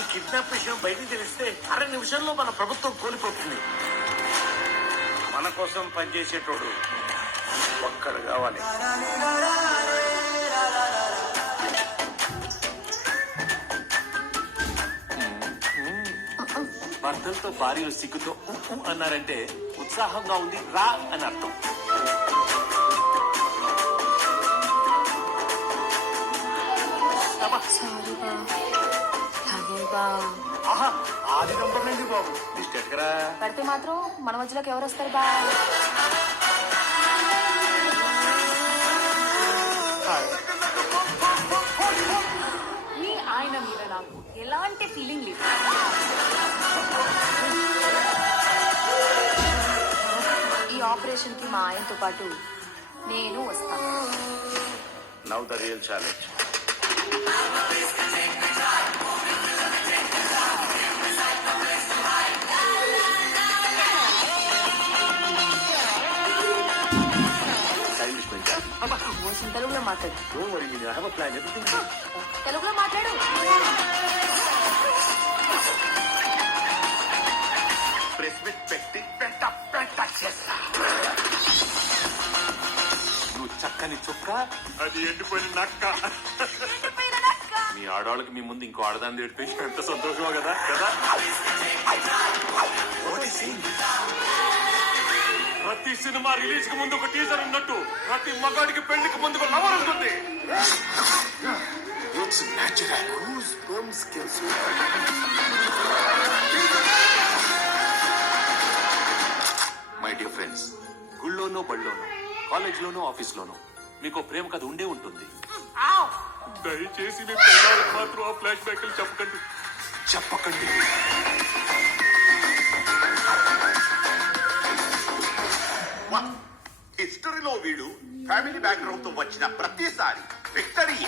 ఈ కిడ్నాప్ విషయం బయటికి తెలిస్తే 6 నిమిషంలో మన ప్రభుత్వం కోల్పోతుంది. మన కోసం పనిచేసేటోడు ఒక్కడు కావాలి. భర్తలతో భార్యలు సిగ్గుతో అన్నారంటే ఉత్సాహంగా ఉంది రా అని అర్థం. ఆహా, ఆది దంపతులండి బాబు. ఇష్టరా పడితే మాత్రం మన మధ్యలోకి ఎవరు వస్తారు బా? మీ ఆయన మీద నాకు ఎలాంటి ఫీలింగ్ లేదు. ఈ ఆపరేషన్ కి మా ఆయనతో పాటు నేను వస్తాను. Now the real challenge. తెలుగులో మాట్లాడు. తెలుగులో మాట్లాడు. ప్రెస్ మీట్ పెట్టి నువ్వు చక్కని చుక్క, అది ఎండిపోయిన నక్క. మీ ఆడవాళ్ళకి మీ ముందు ఇంకో ఆడదాన్ని ఏడిపోయి ఎంత సంతోషమో కదా కదా. ప్రతి సినిమా రిలీజ్ కి ముందు ఒక టీజర్ ఉన్నట్టు ప్రతి మగాడికి పెళ్లికి ముందు ఒక లవర్ ఉంటుంది. మై డియర్ ఫ్రెండ్స్, గుళ్ళోనో బళ్ళోనో కాలేజ్ లోనో ఆఫీస్ లోనో మీకు ప్రేమ కథ ఉండే ఉంటుంది. దయచేసి మీ పిల్లలకు మాత్రం ఆ ఫ్లాష్ బ్యాక్ చెప్పకండి చెప్పకండి. హిస్టరీలో వీడు ఫ్యామిలీ బ్యాక్గ్రౌండ్ తో వచ్చిన ప్రతిసారి విక్టరీ.